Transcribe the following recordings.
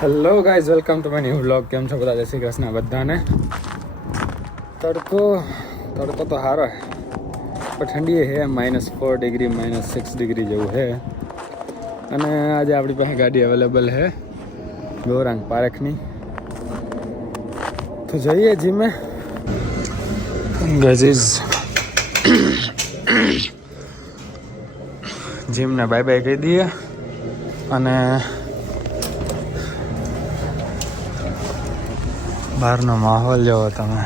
Hello guys, welcome to my new vlog. કેમ છો બધા? જય શ્રી કૃષ્ણ બધાને. તડકો તો સારો હે, પણ ઠંડી હે. -4 ડિગ્રી, -6 ડિગ્રી જેવું હે. અને આજે આપણી પાસે ગાડી અવેલેબલ હે ગૌરાંગ પારેખની. તો જઈએ જીમે. ગાઈઝ જીમને બાય બાય કહી દઈએ અને બહારનો માહોલ જોવો તમે.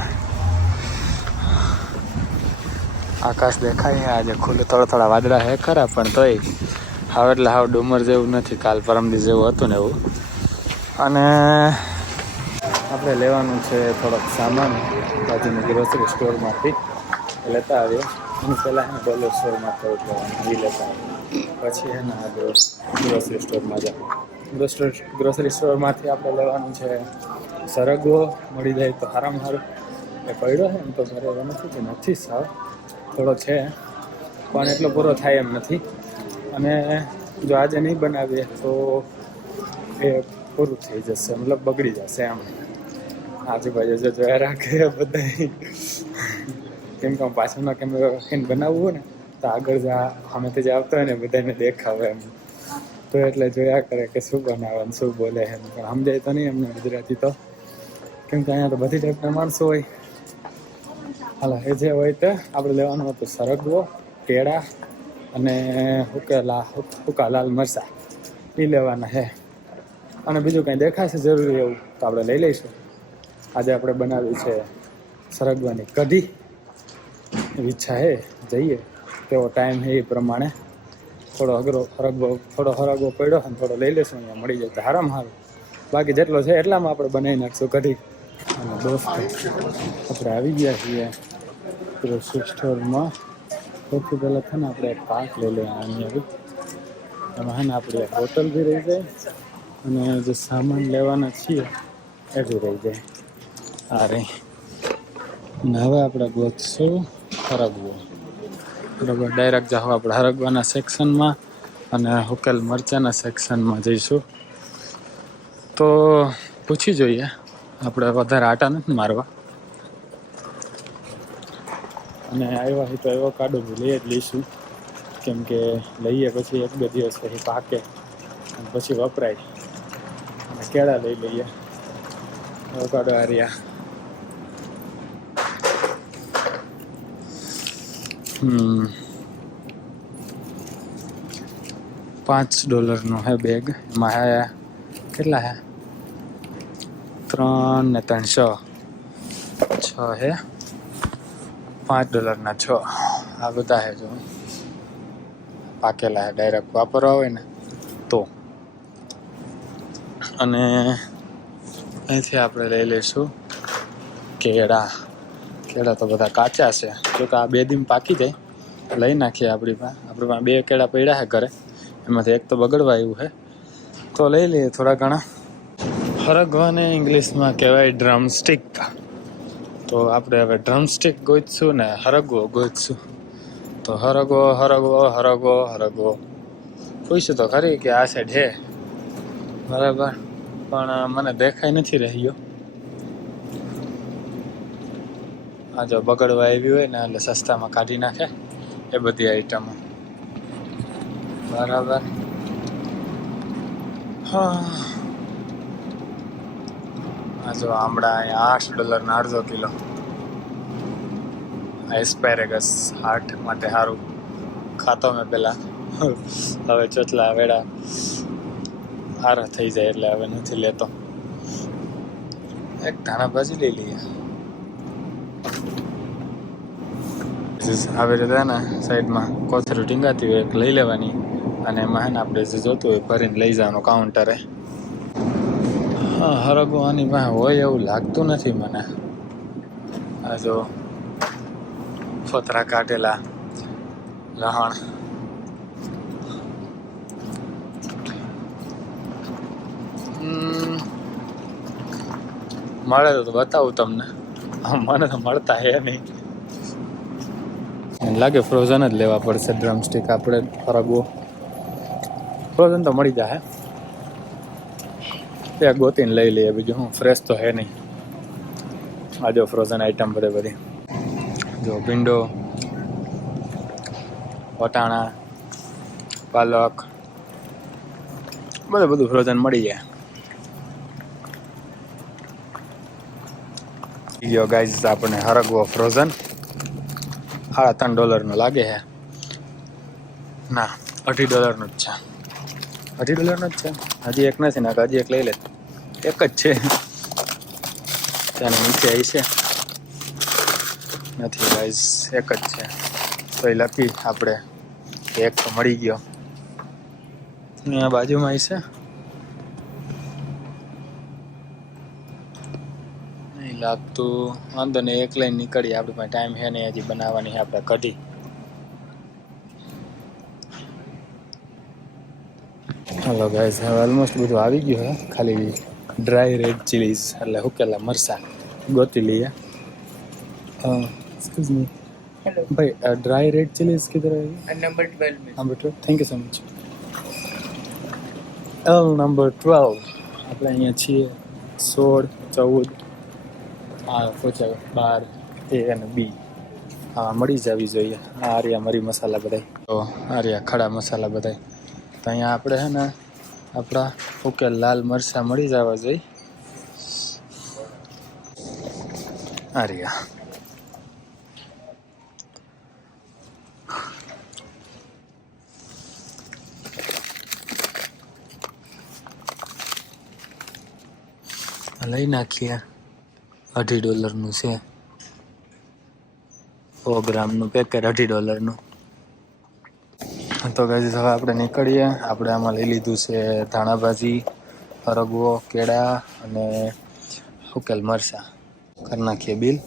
આકાશ દેખાય આજે ખુલ્લું, થોડા વાદળા હે ખરા, પણ તોય હાવ એટલે હાવ ડુમર જેવું નથી. કાલ પરમદી જેવું હતું ને એવું. અને આપણે લેવાનું છે થોડોક સામાન બાજુની ગ્રોસરી સ્ટોરમાંથી, લેતા આવીએ. એની પહેલાં એને ડોલર સ્ટોરમાં થોડુંક લેવાનું, એ લેતા આવીએ. પછી એને ગ્રોસરી સ્ટોરમાં જાય. ગ્રોસરી સ્ટોરમાંથી આપણે લેવાનું છે સરગવો. મળી જાય તો સારામાં સારું. એ પડ્યો છે એમ તો ઘરે એવો નથી કે નથી, સાવ થોડો છે, પણ એટલો પૂરો થાય એમ નથી. અને જો આજે નહીં બનાવીએ તો એ પૂરું થઈ જશે, મતલબ બગડી જશે એમ. આજુબાજુ જો જોયા રાખે બધા, કેમ કે પાછળનો કેમેરો રાખીને બનાવવું હોય ને તો આગળ સામેથી જે આવતો હોય ને બધાને દેખાવે એમ. તો એટલે જોયા કરે કે શું બનાવે ને શું બોલે એમ. પણ સમજાય તો નહીં એમને ગુજરાતી તો, કેમ કે અહીંયા તો બધી ટાઈપના માણસો હોય. હાલો, એ જે હોય તે આપણે લેવાનું હતું સરગવો, કેળા અને હુકા લાલ મરચાં, એ લેવાના છે. અને બીજું કંઈ દેખાશે જરૂરી એવું તો આપણે લઈ લઈશું. આજે આપણે બનાવી છે સરગવાની કઢી. ઈચ્છા છે, જઈએ કેવો ટાઈમ છે એ પ્રમાણે. થોડો હરગવો પડ્યો અને થોડો લઈ લેશું, અહીંયા મળી જાય તો સારામાં સારું. બાકી જેટલો છે એટલામાં આપણે બનાવી નાખશું કઢી. અને દોસ્તો, આપણે આવી ગયા છીએ ગ્રોસરી સ્ટોરમાં. સૌથી પહેલાં છે ને આપણે એક પાક લઈ લેવાની આવી. એમાં છે ને આપણી બોટલ બી રહી જાય અને જે સામાન લેવાના છીએ એ બી રહી જાય. આ રહી. અને હવે આપણે ગોતશું હરગવો. બરાબર, ડાયરેક્ટ જાઓ આપણે હરગવાના સેક્શનમાં અને હુકેલ મરચાંના સેક્શનમાં જઈશું. તો પૂછી જોઈએ, આપણે વધારે આટા નથી મારવા. અને આવ્યા હોય તો એવો કાઢો લઈ જ લઈશું, કેમ કે લઈએ પછી 1-2 દિવસ પછી પાકે અને પછી વપરાય. અને કેળા લઈ લઈએ, એવોકાડો હાર્યા. $5 હે બેગ. એમાં હે કેટલા હે? 3 ને 3 6 હે. $5 ના 6. આ બધા હે, જો પાકેલા હે, ડાયરેક્ટ વાપરવા હોય ને તો. અને અહીંથી આપણે લઈ લઈશું કેળા. કેળા તો બધા કાચા છે, જો કે આ 2 દિન પાકી જાય. લઈ નાખીએ. આપણી પાસે 2 કેળા પડ્યા છે ઘરે, એમાંથી એક તો બગડવા આવ્યું છે, તો લઈ લઈએ થોડા ઘણા. હરગવાને ઇંગ્લિશમાં કહેવાય ડ્રમસ્ટિક. તો આપણે હવે ડ્રમસ્ટિક ગોઈશું ને હરગવો ગોઈશું. તો હરગવો પૂછ્યું તો ખરી કે આ સાઈડ હે, બરાબર, પણ મને દેખાઈ નથી રહ્યો. આ જો બગડવા આવી હોય ને એટલે સસ્તામાં કાઢી નાખે એ બધી આઈટમો, બરાબર. હા, આ જો આમળા અહીંયા $8 ના અડધો કિલો. એસ્પેરેગસ હાર્ટ માટે સારું, ખાતો મેં પહેલાં. હવે ચોટલા વેડા સારા થઈ જાય એટલે હવે નથી લેતો. એક ધાણા ભાજી લઈ લઈએ. આવી રીતે ને સાઈડમાં કોથળી ટીંગાતી હોય એક લઈ લેવાની, અને એમાં હે ને આપણે જે જોતું હોય ભરીને લઈ જવાનું કાઉન્ટરે. હા, હરગવાની પાસે હોય એવું લાગતું નથી મને. આ જો ફોતરા કાઢેલા લહણ. મળે તો બતાવું તમને. મને તો મળતા હે નહીં. લાગે ફ્રોઝન જ લેવા પડશે ડ્રમસ્ટિક. આપણે હરગવો ફ્રોઝન તો મળી જાય. ત્યાં ગોતીને લઈ લઈએ, બીજું હું, ફ્રેશ તો હે નહીં. આ જો ફ્રોઝન આઈટમ બધી જો ભીંડો, વટાણા, પાલક, બધું ફ્રોઝન મળી જાય. ગયો ગાઈઝ આપણને હરગવો ફ્રોઝન $3.5 લાગે છે. ના, $2.5 જ છે. $2.5 જ છે. હજી એક નથી નાખ, હજી એક લઈ લે. એક જ છે ત્યાં નીચે આવી છે નથી ગાઈઝ, એક જ છે. તો એ લખી આપણે એક તો મળી ગયો. અહીંયા બાજુમાં આવી છે. નહીં લાગતું, વાંધો નહીં, એક લઈને નીકળીએ. આપણી પાસે ટાઈમ છે નહીં, હજી બનાવવાની આપણે કઢી. હલો ગાઈઝ, હવે ઓલમોસ્ટ બધું આવી ગયું હે. ખાલી ડ્રાય રેડ ચીલીઝ એટલે હુકેલા મરસા ગોતી લઈએ. एक्सक्यूज मी भाई, ड्राई रेड चिलीज किधर है? नंबर 12 में. Number 12. Thank you so much. L number 12. આપણે અહીંયા છીએ 16, 14, 12 A અને B. હા, મળી જવી જોઈએ. આ આર્યા મરી મસાલા બધાય, તો આર્યા ખડા મસાલા બધાય. તો અહીંયા આપણે છે ને આપણા ઉકેલ લાલ મરચાં મળી જવા જોઈએ. આર્યા લઈ નાખીએ. $2.5 છે. 100 ગ્રામનું પેકેટ $2.5. તો ગાઈઝ હવે આપણે નીકળીએ. આપણે આમાં લઈ લીધું છે ધાણાભાજી, હરગવો, કેળા અને ઉકેલ મરચાં. કરી નાખીએ બિલ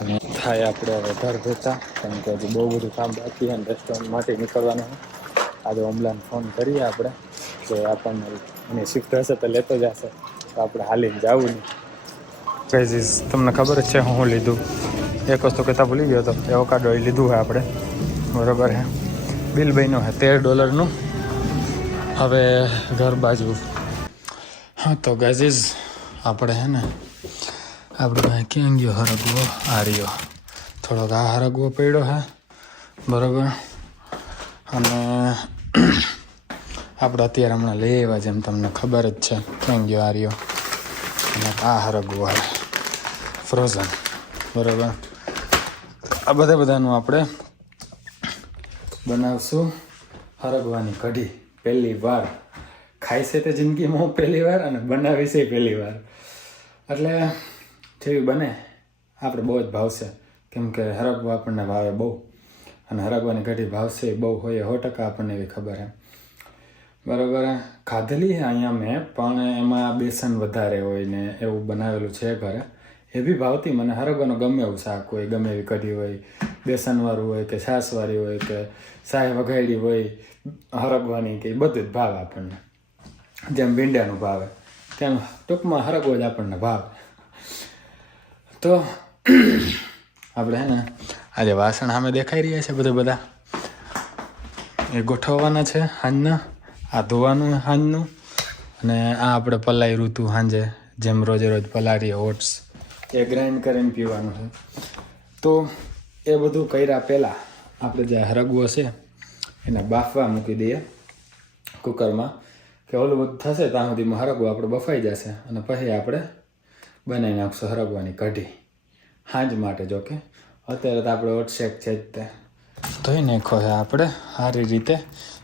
અને થાય આપણે હવે ઘર ભેગા, કારણ કે હજી બહુ બધું કામ બાકી અને રેસ્ટોરન્ટ માટે નીકળવાનું છે. આજે ઓમલાને ફોન કરીએ આપણે કે આપણને એની શિફ્ટ હશે તો લેતો જશે, તો આપણે હાલીને જવું નહીં. ગાઈઝ તમને ખબર જ છે હું લીધું. એક વસ્તુ કહેતા ભૂલી ગયો હતો, એવોકાડો એ લીધું છે આપણે, બરાબર છે. બિલ બન્યું છે $13. હવે ઘર બાજુ. હા તો ગાઈઝ આપણે હે ને આપણે પાસે ક્યાં ગયો હરગવો? આ રહ્યો. થોડોક આ હરગવો પડ્યો છે, બરાબર. અને આપણે અત્યારે હમણાં લઈ આવ્યા, જેમ તમને ખબર જ છે. ક્યાં ગયો આ રહ્યો? અને આ હરગવો છે ફ્રોઝન, બરાબર. આ બધાનું આપણે બનાવશું હરગવાની કઢી. પહેલી વાર ખાઈ છે તે જિંદગીમાં પહેલી વાર, અને બનાવી છે પહેલી વાર. એટલે જેવી બને આપણે બહુ જ ભાવશે, કેમ કે હરગવો આપણને ભાવે બહુ, અને હરગવાની કઢી ભાવશે બહુ હોય 100%, આપણને એવી ખબર છે, બરાબર. ખાધેલી છે અહીંયા મેં, પણ એમાં બેસન વધારે હોય ને એવું બનાવેલું છે ઘરે. એ બી ભાવતી મને. હરગવાનું ગમે એવું શાક હોય, ગમે એવી કઢી હોય, બેસનવાળું હોય કે છાશવાળી હોય કે સાય વઘાયડી હોય, હરગવાની કે બધું જ ભાવે આપણને. જેમ ભીંડાનું ભાવે તેમ ટૂંકમાં હરગવો જ આપણને ભાવે. તો આપણે હે ને આજે વાસણ સામે દેખાઈ રહ્યા છે બધા એ ગોઠવવાના છે સાંજના. આ ધોવાનું સાંજનું, અને આ આપણે પલાળ્યું હતું સાંજે, જેમ રોજે રોજ પલાળીએ ઓટ્સ, એ ગ્રાઇન્ડ કરીને પીવાનું છે. તો એ બધું કર્યા પહેલાં આપણે જે હરગવો છે એને બાફવા મૂકી દઈએ કુકરમાં, કે ઓલું બધું થશે ત્યાં સુધીમાં હરગવો આપણે બફાઈ જશે, અને પછી આપણે બનાવી નાખશું હરગવાની કઢી સાંજ માટે. જોકે અત્યારે તો આપણે ઓટ શેક છે જ તે ધોઈ નાખ્યો છે આપણે સારી રીતે.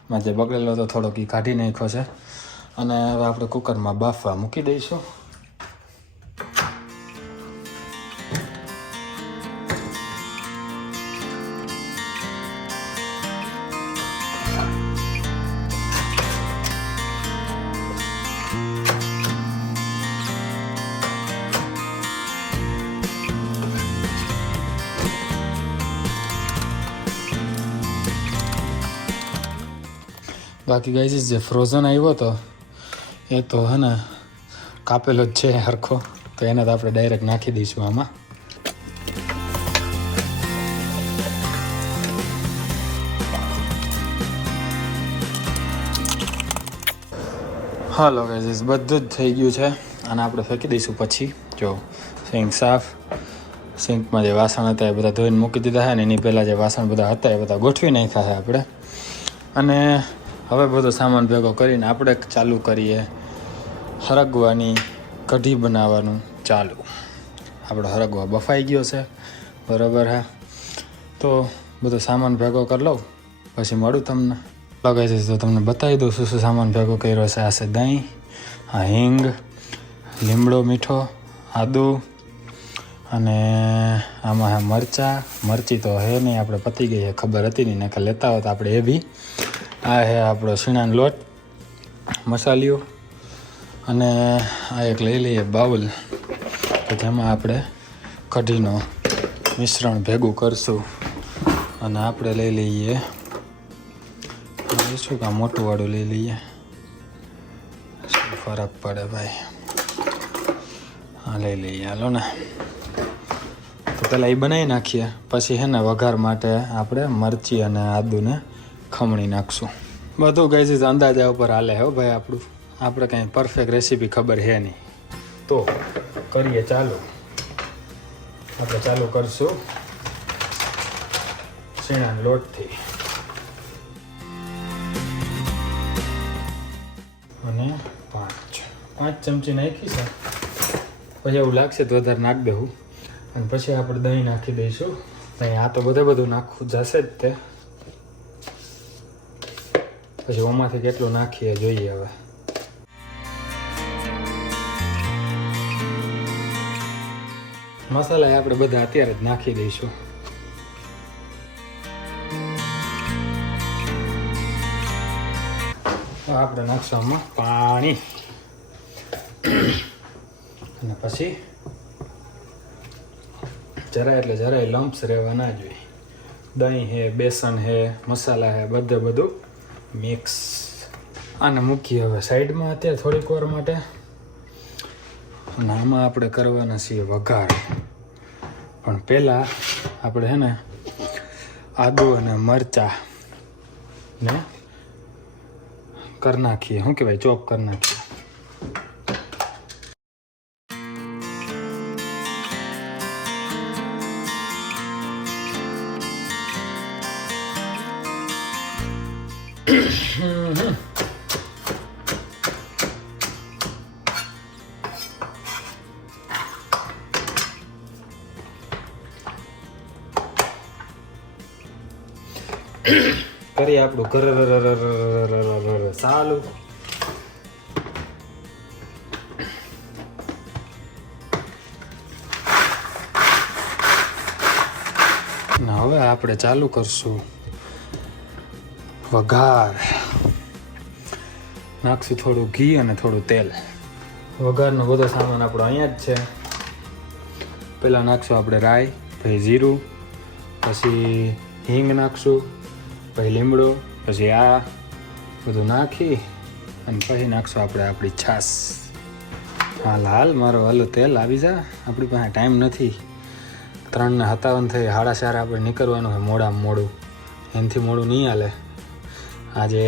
માં જે બગડેલો તો થોડોક એ કાઢી નાખ્યો છે, અને હવે આપણે કુકરમાં બાફવા મૂકી દઈશું. બાકી ગાઈઝ જે ફ્રોઝન આવ્યો હતો એ તો હે ને કાપેલો જ છે હરખો, તો એને તો આપણે ડાયરેક્ટ નાખી દઈશું આમાં. હાલો ગાઈઝ, બધું જ થઈ ગયું છે અને આપણે ફેંકી દઈશું પછી. જો સિંક સાફ, સિંકમાં જે વાસણ હતા એ બધા ધોઈને મૂકી દીધા છે ને એની પહેલાં જે વાસણ બધા હતા એ બધા ગોઠવી નાખ્યા છે આપણે. અને હવે બધો સામાન ભેગો કરીને આપણે ચાલુ કરીએ હરગવાની કઢી બનાવવાનું ચાલુ. આપણો હરગવા બફાઈ ગયો છે બરાબર. હા, તો બધો સામાન ભેગો કરી લઉં પછી મળું તમને. લગાવી દઈશ તો તમને બતાવી દઉં શું શું સામાન ભેગો કર્યો છે. આ છે દહીં, આ હિંગ, લીમડો મીઠો, આદુ, અને આમાં હે મરચાં. મરચી તો હે નહીં, આપણે પતી ગઈ છે, ખબર હતી નહીં, નકર લેતા હોત આપણે એ બી. આ હે આપણો શીણાનો લોટ, મસાલીઓ, અને આ એક લઈ લઈએ બાઉલ કે જેમાં આપણે કઢીનો મિશ્રણ ભેગું કરશું. અને આપણે લઈ લઈએ શું કામ મોટું વાળું લઈ લઈએ, શું ફરક પડે ભાઈ. હા લઈ લઈએ, હાલો ને. તો પહેલાં એ બનાવી નાખીએ, પછી હે ને વઘાર માટે આપણે મરચી અને આદુને ખમણી નાખશું. બધું ગાઈઝ અંદાજા ઉપર હાલે હો ભાઈ આપણું. આપણે કાંઈ પરફેક્ટ રેસીપી ખબર છે નહીં. તો કરીએ ચાલુ. આપણે ચાલુ કરશું શીણાના લોટથી. અને 5 ચમચી નાખી છે. પછી એવું લાગશે તો વધારે નાખી દેવું. અને પછી આપણે દહીં નાખી દઈશું. નહીં, આ તો બધું નાખવું જશે જ તે. પછી ઓમાંથી કેટલું નાખીએ જોઈએ હવે. મસાલા આપણે બધા અત્યારે જ નાખી દઈશું. આપણે નાખશું આમાં પાણી. અને પછી જરાય લમ્પ્સ રહેવા ના જોઈએ. દહીં હે, બેસન હે, મસાલા હે, બધું મિક્સ. આને મૂકીએ હવે સાઈડમાં અત્યારે થોડીક વાર માટે. અને આમાં આપણે કરવાના છીએ વઘાર. પણ પહેલાં આપણે છે ને આદુ અને મરચાં ને કરી નાખીએ. શું કહેવાય, ચોપ કરી નાખીએ. કરીએ આપણું ઘર ચાલુ. હવે આપણે ચાલુ કરશું વઘાર. નાખશું થોડું ઘી અને થોડું તેલ. વઘારનો બધો સામાન આપણો અહીંયા જ છે. પહેલાં નાખશું આપણે રાઈ, પછી જીરું, પછી હિંગ નાખશું, પછી લીમડો, પછી આ બધું નાખી અને પછી નાખશું આપણે આપણી છાશ. હાલ મારો હાલો તેલ આવી જા. આપણી પાસે ટાઈમ નથી. 3:57 થઈ, 4:30 આપણે નીકળવાનું છે મોડામાં મોડું. એનાથી મોડું નહીં હાલે. આજે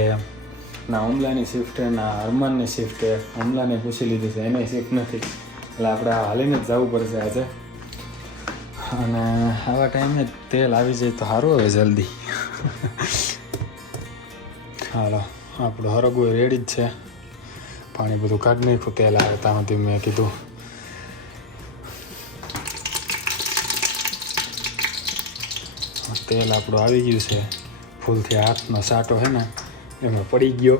ના ઉમલાની શિફ્ટ છે, ના અરમાનની શિફ્ટ છે. ઉમલાને પૂછી લીધી છે, એની શિફ્ટ નથી, એટલે આપણે હાલીને જ જવું પડશે આજે. અને આવા ટાઈમે તેલ આવી જાય તો સારું હવે જલ્દી. હાલો, આપણું હરગું રેડી જ છે. પાણી બધું કાઢી નાખ્યું, તેલ આવે ત્યાં સુધી મેં કીધું. તેલ આપણું આવી ગયું છે. ફૂલથી હાથનો સાટો છે ને એમાં પડી ગયો.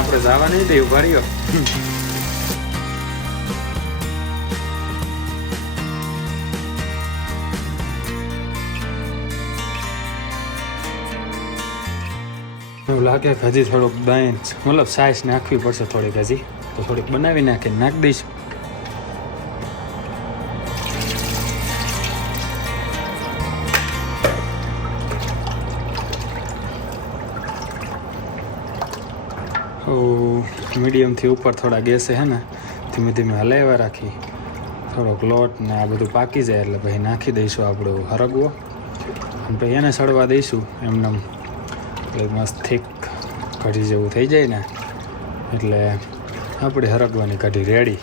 આપણે જવા નહીં દે, ઉભા રહ્યો. એવું લાગે કે હજી થોડુંક દહીં મતલબ સાઈઝ નાખવી પડશે થોડીક હજી. તો થોડીક બનાવી નાખીને નાખી દઈશું. મીડિયમથી ઉપર થોડા ગેસે હે ને ધીમે ધીમે હલાવ્યા રાખી થોડોક લોટ ને આ બધું પાકી જાય એટલે પછી નાખી દઈશું આપણો હરગવો અને પછી એને સડવા દઈશું એમને એટલે મસ્ત થીક કઢી જેવું થઈ જાય ને એટલે આપણી હરગવાની કઢી રેડી.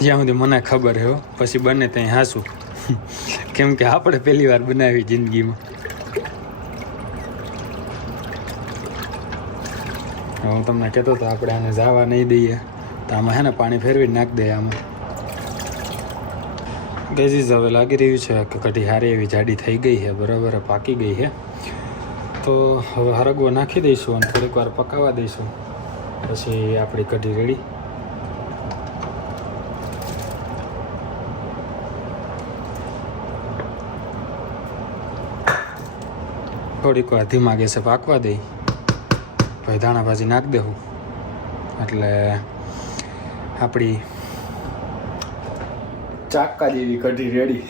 જ્યાં સુધી મને ખબર હે પછી બને ત્યાં હાસું કેમ કે આપણે પહેલી વાર બનાવી જિંદગીમાં. હું તમને કહેતો હતો આપણે આને જવા નહીં દઈએ તો આમાં હે ને પાણી ફેરવી નાખી દઈએ આમાં. ગેજીસ હવે લાગી રહ્યું છે કે કઢી સારી એવી જાડી થઈ ગઈ છે, બરાબર પાકી ગઈ છે. તો હવે હરગવો નાખી દઈશું અને થોડીક વાર પકાવવા દઈશું પછી આપણી કઢી રેડી. થોડીક વાર ધીમા ગેસે પાકવા દઈ પછી ધાણા ભાજી નાખી દેવું એટલે આપણી ચાક્કા જેવી કઢી રેડી.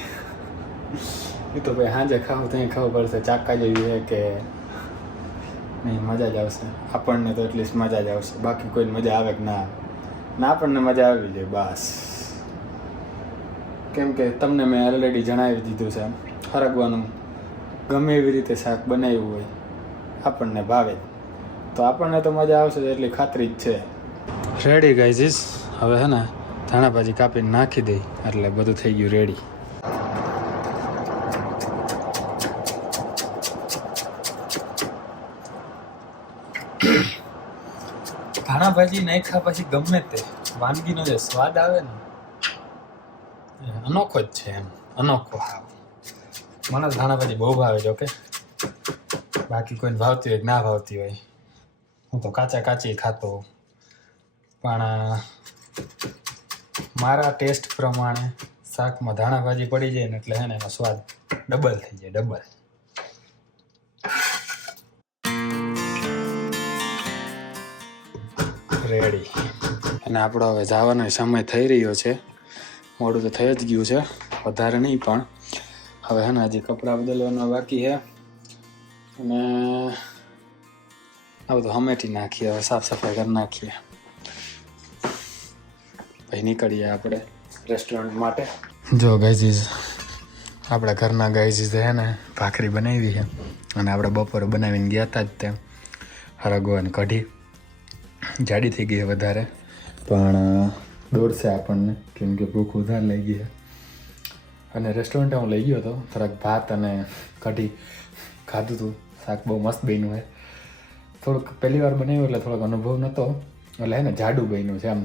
એ તો ભાઈ સાંજે ખાવું ત્યાં ખાવું પડશે ચાક્કા જેવી છે કે નહીં. મજા જ આવશે આપણને તો એટલીસ્ટ મજા જ આવશે, બાકી કોઈને મજા આવે કે ના ના આપણને મજા આવી જાય બસ. કેમ કે તમને મેં ઓલરેડી જણાવી દીધું છે હરગવાનું ગમે એવી રીતે શાક બનાવ્યું હોય આપણને ભાવે તો આપણને તો મજા આવશે એટલી ખાતરી જ છે. રેડી ગાઈઝીસ, હવે હે ને ધાણા ભાજી કાપીને નાખી દઈ એટલે બધું થઈ ગયું રેડી. ધાણા ભાજી નાખ્યા પછી ગમે તે વાનગીનો જે સ્વાદ આવે ને અનોખો જ છે એમ, અનોખો. હા મને ધાણા ભાજી બહુ ભાવે જો કે, બાકી કોઈને ભાવતી હોય કે ના ભાવતી હોય, હું તો કાચી ખાતો પણ મારા ટેસ્ટ પ્રમાણે શાકમાં ધાણા ભાજી પડી જાય ને એટલે હે ને એનો સ્વાદ ડબલ થઈ જાય, ડબલ. રેડી. અને આપણો હવે જવાનો સમય થઈ રહ્યો છે, મોડું તો થઈ જ ગયું છે વધારે નહીં પણ હવે હે ને હજી કપડાં બદલવાના બાકી છે અને આ બધું હમેટી નાખીએ, હવે સાફ સફાઈ કરી નાખીએ પછી નીકળીએ આપણે રેસ્ટોરન્ટ માટે. જો ગાઈઝીસ આપણા ઘરના ગાઈઝીસ હે ને ભાખરી બનાવી છે અને આપણે બપોરે બનાવીને ગયા હતા જ ત્યાં હરગવાની કઢી. જાડી થઈ ગઈ વધારે પણ દોડશે આપણને કેમ કે ભૂખ વધારે લઈ ગઈ છે. અને રેસ્ટોરન્ટે હું લઈ ગયો હતો, થોડાક ભાત અને કઢી ખાધું હતું. શાક બહુ મસ્ત બન્યું છે, થોડુંક પહેલી વાર બનાવ્યું એટલે થોડોક અનુભવ નહોતો એટલે હે ને જાડું બન્યું છે. આમ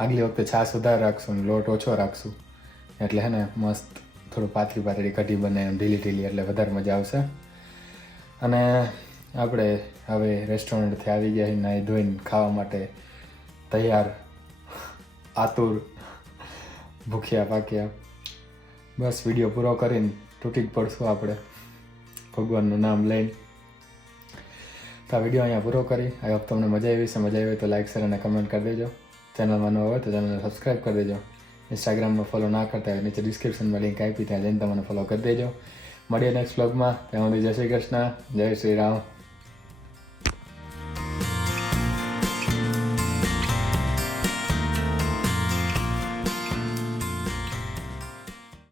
આગલી વખતે છાશ વધારે રાખશું ને લોટ ઓછો રાખશું એટલે હે ને મસ્ત થોડું પાતળી કઢી બને એમ ઢીલી એટલે વધારે મજા આવશે. અને આપણે હવે રેસ્ટોરન્ટથી આવી ગયા નાહી ધોઈને ખાવા માટે તૈયાર, આતુર, ભૂખ્યા પાક્યા. બસ વિડીયો પૂરો કરીને તૂટી જ પડશું આપણે ભગવાનનું નામ લઈને. તો આ વિડીયો અહીંયા પૂરો કરી. આઈ હોપ તમને મજા આવી છે. મજા આવી તો લાઈક શેર અને કમેન્ટ કરી દેજો. ચેનલમાં ન હોય તો ચેનલને સબસ્ક્રાઈબ કરી દેજો. ઇન્સ્ટાગ્રામમાં ફોલો ના કરતા હોય નીચે ડિસ્ક્રિપ્શનમાં લિંક આપી ત્યાં જઈને તમને ફોલો કરી દેજો. મળીએ નેક્સ્ટ વ્લોગમાં. ત્યાં સુધી જય શ્રી કૃષ્ણ, જય શ્રી રામ.